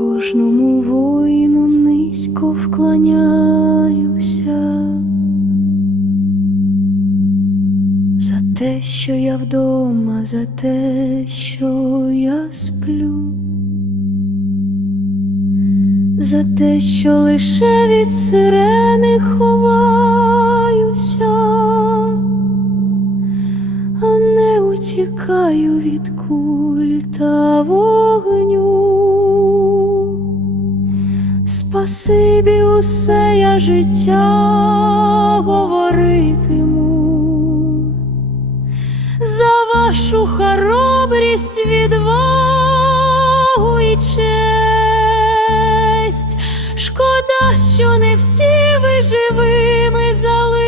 кожному воїну низько вклоняюся. За те, що я вдома, за те, що я сплю, за те, що лише від сирени ховаюся, а не утікаю від куль та вогню. Спасибі усе я життя говоритиму за вашу хоробрість, відвагу і честь. Шкода, що не всі ви живими залишились,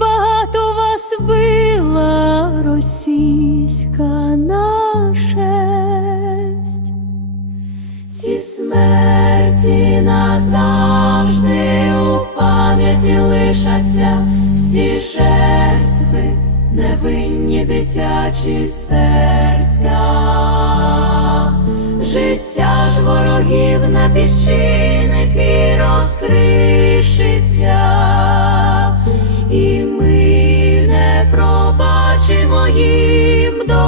багато вас била російська нашесть. Смерті назавжди у пам'яті лишаться всі жертви, невинні дитячі серця, життя ж ворогів на піщиники розкришиться, і ми не пробачимо їм до.